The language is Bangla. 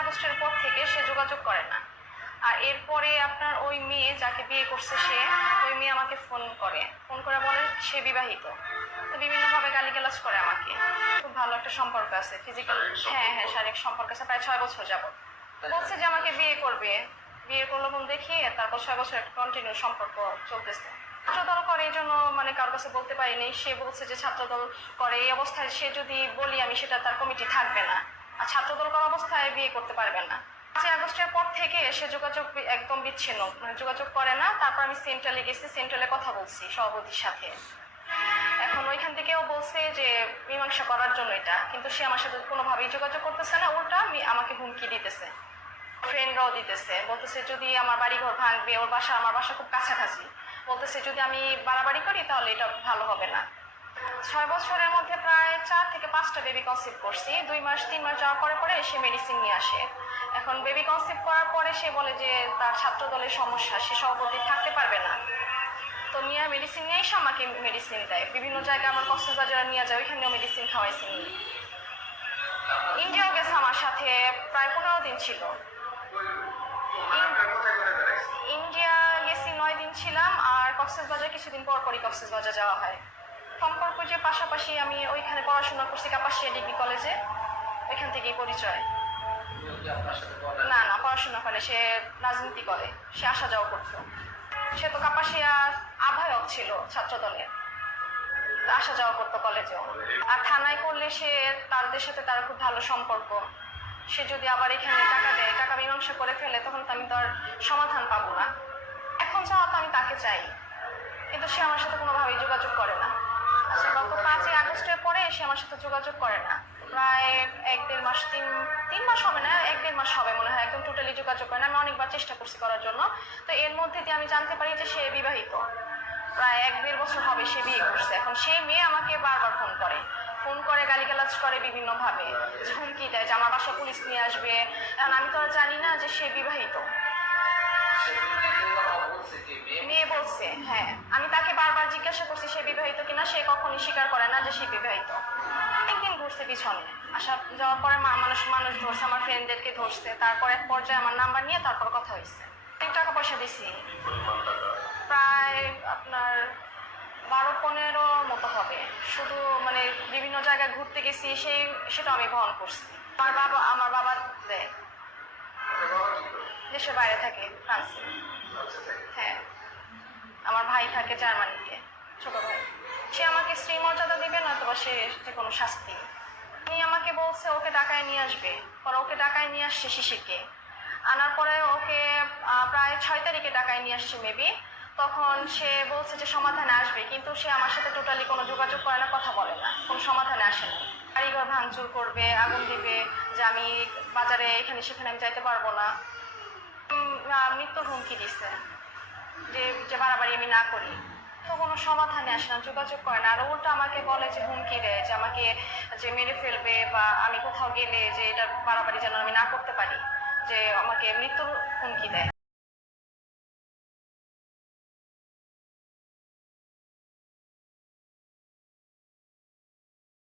আগস্টের পর থেকে সে যোগাযোগ করে না। আর এরপরে আপনার ওই মেয়ে যাকে বিয়ে করছে সে ওই মেয়ে আমাকে ফোন করে। ফোন করে বলে সে বিবাহিত। তো বিভিন্নভাবে গালিগালাজ করে আমাকে। খুব ভালো একটা সম্পর্ক আছে ফিজিক্যাল হ্যাঁ হ্যাঁ শারীরিক সম্পর্ক আছে প্রায় ছয় বছর যাব বলছে যে আমাকে বিয়ে করবে। বিয়ে করল বোন দেখিয়ে তারপর ছয় বছর একটা কন্টিনিউ সম্পর্ক চলতেছে। ছাত্রদল করে এই জন্য মানে কারোর কাছে বলতে পারিনি। সে বলছে যে ছাত্রদল করে এই অবস্থায় সে যদি বলি আমি সেটা তার কমিটি থাকবে না। ছাত্রদল করা অবস্থায় বিয়ে করতে পারবে না। পাঁচই আগস্টের পর থেকে সে যোগাযোগ একদম বিচ্ছিন্ন। মানে যোগাযোগ করে না, তারপর আমি সেন্ট্রালে গেছি, সেন্ট্রালে কথা বলছি সভাপতির সাথে। এখন ওইখান থেকেও বলছে যে, মীমাংসা করার জন্য এটা। কিন্তু সে আমার সাথে কোনোভাবেই যোগাযোগ করতেছে না, উল্টা আমাকে হুমকি দিতেছে। ফ্রেন্ডরাও দিতেছে। বলতেছে, যদি আমার বাড়ি ঘর ভাঙবে, ওর বাসা, আমার বাসা খুব কাছাকাছি। বলতেছে, যদি আমি বাড়াবাড়ি করি, তাহলে এটা ভালো হবে না। ছয় বছরের মধ্যে প্রায় চার থেকে পাঁচটা বেবি কনসিভ করছি। দুই মাস, তিন মাস যাওয়ার পরে পরে সে মেডিসিন নিয়ে আসে। এখন বেবি কনসিভ করার পরে সে বলে যে তার ছাত্র দলের সমস্যা, সে সভাপতি থাকতে পারবে না। তো মিয়া মেডিসিন নিয়ে এসে আমাকে মেডিসিন দেয়। বিভিন্ন জায়গায় আমার কক্সবাজার নিয়ে যায়, ওইখানেও মেডিসিন খাওয়াইছি ইন্ডিয়াও গেছে আমার সাথে প্রায় পনেরো দিন ছিল। ইন্ডিয়া গেছি নয় দিন ছিলাম, আর কক্সবাজার কিছুদিন পর পরই কক্সবাজার যাওয়া হয়। সম্পর্ক যে পাশাপাশি আমি ওইখানে পড়াশোনা করছি, কাপাসিয়া ডিগ্রি কলেজে। ওইখান থেকেই পরিচয়। না না, পড়াশোনা করে, সে রাজনীতি করে, সে আসা যাওয়া করতো। সে তো কাপাসিয়া আহ্বায়ক ছিল ছাত্র দলের তো আসা যাওয়া করতো কলেজেও। আর থানায় করলে সে তাদের সাথে তার খুব ভালো সম্পর্ক। সে যদি আবার এখানে টাকা দেয়, টাকা মীমাংসা করে ফেলে, তখন তো আমি তো আর সমাধান পাবো না। এখন চাওয়া তো আমি তাকে চাই। কিন্তু সে আমার সাথে কোনোভাবেই যোগাযোগ করে না। আচ্ছা গত পাঁচই আগস্টের পরে সে আমার সাথে যোগাযোগ করে না। প্রায় এক দেড় মাস, তিন তিন মাস হবে না, এক দেড় মাস হবে মনে হয়, একদম টোটালি যোগাযোগ করে না। আমি অনেকবার চেষ্টা করছি করার জন্য। তো এর মধ্যে দিয়ে আমি জানতে পারি যে সে বিবাহিত। প্রায় এক দেড় বছর হবে সে বিয়ে করছে। এখন সেই মেয়ে আমাকে বারবার ফোন করে। ফোন করে, গালিগালাজ করে বিভিন্নভাবে। হুমকি দেয়, যে আমার বাসা পুলিশ নিয়ে আসবে। এখন আমি তো জানি না যে সে বিবাহিত। বলছে। হ্যাঁ। আমি তাকে বারবার জিজ্ঞাসা করছি সে বিবাহিত কিনা? সে কখনই স্বীকার করে না যে সে বিবাহিত। একদিন ঘুরছে পিছনে। আসা যাওয়ার পরে মানুষ মানুষ ধরছে আমার ফ্রেন্ডদেরকে ধরছে। তারপর এক পর্যায়ে আমার নাম্বার নিয়ে তারপর কথা হয়েছে। অনেক টাকা পয়সা দিছি। প্রায় আপনার বারো পনেরো মতো হবে। শুধু মানে বিভিন্ন জায়গায় ঘুরতে গেছি সেই সেটা আমি বহন করছি। আমার বাবা আমার বাবা দেয়। দেশের বাইরে থাকে ফ্রান্সে। হ্যাঁ। আমার ভাই থাকে জার্মানিতে, ছোট ভাই। সে আমাকে স্ত্রী মর্যাদা দিবে না অথবা সে যে কোনো শাস্তি উনি আমাকে বলছে, ওকে ডাকায় নিয়ে আসবে। পরে ওকে ডাকায় নিয়ে আসছে শিশিরকে। আনার পরে ওকে প্রায় ছয় তারিখে ডাকায় নিয়ে আসছে মেবি। তখন সে বলছে যে সমাধানে আসবে, কিন্তু সে আমার সাথে টোটালি কোনো যোগাযোগ করে না, কথা বলে না। কোনো সমাধানে আসে না কারিগর ভাঙচুর করবে, আগুন দিবে যে আমি বাজারে এখানে সেখানে আমি যাইতে পারব না। মৃত্যুর হুমকি দিছে। যে যে বাড়াবাড়ি আমি না করি। তো কোনো সমাধানে আসে না, যোগাযোগ করে না। আর ওটা আমাকে বলে যে হুমকি দেয়, যে আমাকে যে মেরে ফেলবে বা আমি কোথাও গেলে যে এটা বাড়াবাড়ি যেন আমি না করতে পারি, যে আমাকে মৃত্যুর হুমকি দেয়।